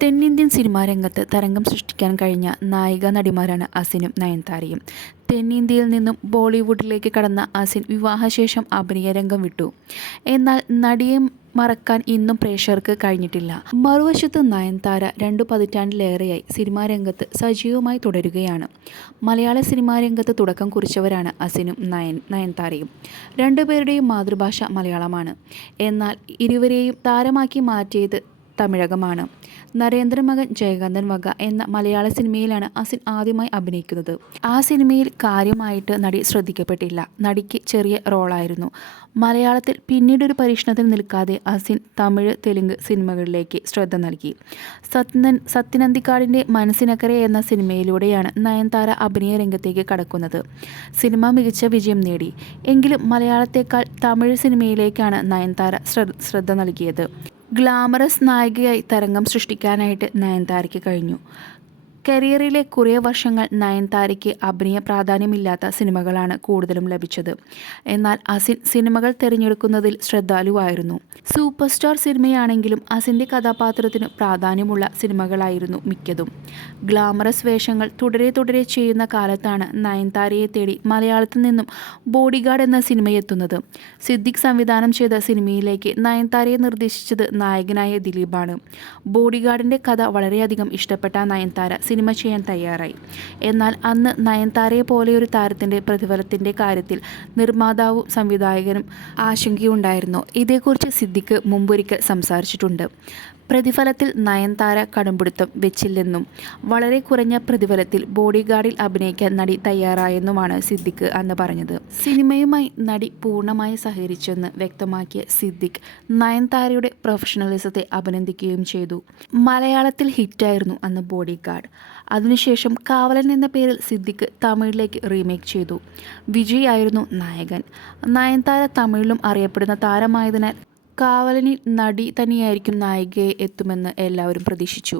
തെന്നിന്ത്യൻ സിനിമാ രംഗത്ത് തരംഗം സൃഷ്ടിക്കാൻ കഴിഞ്ഞ നായിക നടിമാരാണ് അസിനും നയൻതാരയും. തെന്നിന്ത്യയിൽ നിന്നും ബോളിവുഡിലേക്ക് കടന്ന അസിൻ വിവാഹശേഷം അഭിനയ രംഗം വിട്ടു. എന്നാൽ നടിയെ മറക്കാൻ ഇന്നും പ്രേക്ഷകർക്ക് കഴിഞ്ഞിട്ടില്ല. മറുവശത്ത് നയൻതാര 2 പതിറ്റാണ്ടിലേറെയായി സിനിമാ രംഗത്ത് സജീവമായി തുടരുകയാണ്. മലയാള സിനിമാ രംഗത്ത് തുടക്കം കുറിച്ചവരാണ് അസിനും നയൻതാരയും. രണ്ടുപേരുടെയും മാതൃഭാഷ മലയാളമാണ്. എന്നാൽ ഇരുവരെയും താരമാക്കി മാറ്റിയത് തമിഴകമാണ്. നരേന്ദ്രൻ മകൻ ജയകാന്തൻ വക എന്ന മലയാള സിനിമയിലാണ് അസിൻ ആദ്യമായി അഭിനയിക്കുന്നത്. ആ സിനിമയിൽ കാര്യമായിട്ട് നടി ശ്രദ്ധിക്കപ്പെട്ടില്ല. നടിക്ക് ചെറിയ റോളായിരുന്നു. മലയാളത്തിൽ പിന്നീടൊരു പരീക്ഷണത്തിൽ നിൽക്കാതെ അസിൻ തമിഴ്, തെലുങ്ക് സിനിമകളിലേക്ക് ശ്രദ്ധ നൽകി. സത്യനന്തിക്കാടിൻ്റെ മനസ്സിനക്കരെ എന്ന സിനിമയിലൂടെയാണ് നയൻതാര അഭിനയ രംഗത്തേക്ക് കടക്കുന്നത്. സിനിമ മികച്ച വിജയം നേടി. എങ്കിലും മലയാളത്തേക്കാൾ തമിഴ് സിനിമയിലേക്കാണ് നയൻതാര ശ്രദ്ധ നൽകിയത്. ഗ്ലാമറസ് നായികയായി തരംഗം സൃഷ്ടിക്കാനായിട്ട് നയൻതാരയ്ക്ക് കഴിഞ്ഞു. കരിയറിലെ കുറേ വർഷങ്ങൾ നയൻതാരയ്ക്ക് അഭിനയ പ്രാധാന്യമില്ലാത്ത സിനിമകളാണ് കൂടുതലും ലഭിച്ചത്. എന്നാൽ അസിൻ സിനിമകൾ തിരഞ്ഞെടുക്കുന്നതിൽ ശ്രദ്ധാലുവായിരുന്നു. സൂപ്പർ സ്റ്റാർ സിനിമയാണെങ്കിലും അസിൻ്റെ കഥാപാത്രത്തിന് പ്രാധാന്യമുള്ള സിനിമകളായിരുന്നു മിക്കതും. ഗ്ലാമറസ് വേഷങ്ങൾ തുടരെ ചെയ്യുന്ന കാലത്താണ് നയൻതാരയെ തേടി മലയാളത്തിൽ നിന്നും ബോഡിഗാർഡ് എന്ന സിനിമയെത്തുന്നത്. സിദ്ദിഖ് സംവിധാനം ചെയ്ത സിനിമയിലേക്ക് നയൻതാരയെ നിർദ്ദേശിച്ചത് നായകനായ ദിലീപാണ്. ബോഡിഗാർഡിൻ്റെ കഥ വളരെയധികം ഇഷ്ടപ്പെട്ട നയൻതാര സിനിമ ചെയ്യാൻ തയ്യാറായി. എന്നാൽ അന്ന് നയൻതാരയെ പോലെയൊരു താരത്തിൻ്റെ പ്രതിഫലത്തിൻ്റെ കാര്യത്തിൽ നിർമ്മാതാവും സംവിധായകനും ആശങ്കയുണ്ടായിരുന്നു. ഇതേക്കുറിച്ച് സിദ്ദിഖ് മുമ്പൊരിക്കൽ സംസാരിച്ചിട്ടുണ്ട്. പ്രതിഫലത്തിൽ നയൻതാര കടുംപിടുത്തം വെച്ചില്ലെന്നും വളരെ കുറഞ്ഞ പ്രതിഫലത്തിൽ ബോഡിഗാർഡിൽ അഭിനയിക്കാൻ നടി തയ്യാറായെന്നുമാണ് സിദ്ദിഖ് അന്ന് പറഞ്ഞത്. സിനിമയുമായി നടി പൂർണ്ണമായി സഹകരിച്ചെന്ന് വ്യക്തമാക്കിയ സിദ്ദിഖ് നയൻതാരയുടെ പ്രൊഫഷണലിസത്തെ അഭിനന്ദിക്കുകയും ചെയ്തു. മലയാളത്തിൽ ഹിറ്റായിരുന്നു അന്ന് ബോഡിഗാർഡ്. അതിനുശേഷം കാവലൻ എന്ന പേരിൽ സിദ്ദിഖ് തമിഴിലേക്ക് റീമേക്ക് ചെയ്തു. വിജയ് ആയിരുന്നു നായകൻ. നയൻതാര തമിഴിലും അറിയപ്പെടുന്ന താരമായതിനാൽ കാവലനിൽ നടി തന്നെയായിരിക്കും നായികയെ എത്തുമെന്ന് എല്ലാവരും പ്രതീക്ഷിച്ചു.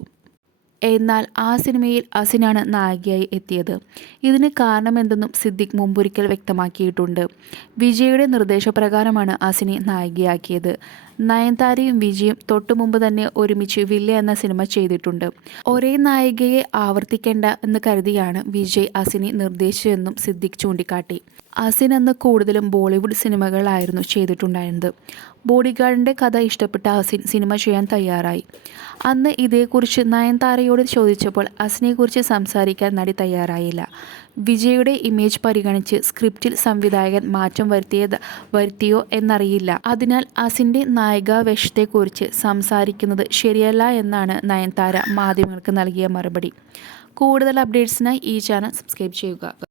എന്നാൽ ആ സിനിമയിൽ അസിനാണ് നായികയായി എത്തിയത്. ഇതിന് കാരണമെന്തെന്നും സിദ്ദിഖ് മുമ്പൊരിക്കൽ വ്യക്തമാക്കിയിട്ടുണ്ട്. വിജയുടെ നിർദ്ദേശപ്രകാരമാണ് അസിനെ നായികയാക്കിയത്. നയൻതാരയും വിജയും തൊട്ടുമുമ്പ് തന്നെ ഒരുമിച്ച് വില്ല എന്ന സിനിമ ചെയ്തിട്ടുണ്ട്. ഒരേ നായികയെ ആവർത്തിക്കേണ്ട എന്ന് കരുതിയാണ് വിജയ് അസിനെ നിർദ്ദേശിച്ചതെന്നും സിദ്ദിഖ് ചൂണ്ടിക്കാട്ടി. അസിൻ അന്ന് കൂടുതലും ബോളിവുഡ് സിനിമകളായിരുന്നു ചെയ്തിട്ടുണ്ടായിരുന്നത്. ബോഡിഗാർഡിൻ്റെ കഥ ഇഷ്ടപ്പെട്ട അസിൻ സിനിമ ചെയ്യാൻ തയ്യാറായി. അന്ന് ഇതേക്കുറിച്ച് നയൻതാരയോട് ചോദിച്ചപ്പോൾ അസിനെക്കുറിച്ച് സംസാരിക്കാൻ നടി തയ്യാറായില്ല. വിജയുടെ ഇമേജ് പരിഗണിച്ച് സ്ക്രിപ്റ്റിൽ സംവിധായകൻ മാറ്റം വരുത്തിയോ എന്നറിയില്ല. അതിനാൽ അസിൻ്റെ നായികാവേഷത്തെക്കുറിച്ച് സംസാരിക്കുന്നത് ശരിയല്ല എന്നാണ് നയൻതാര മാധ്യമങ്ങൾക്ക് നൽകിയ മറുപടി. കൂടുതൽ അപ്ഡേറ്റ്സിനായി ഈ ചാനൽ സബ്സ്ക്രൈബ് ചെയ്യുക.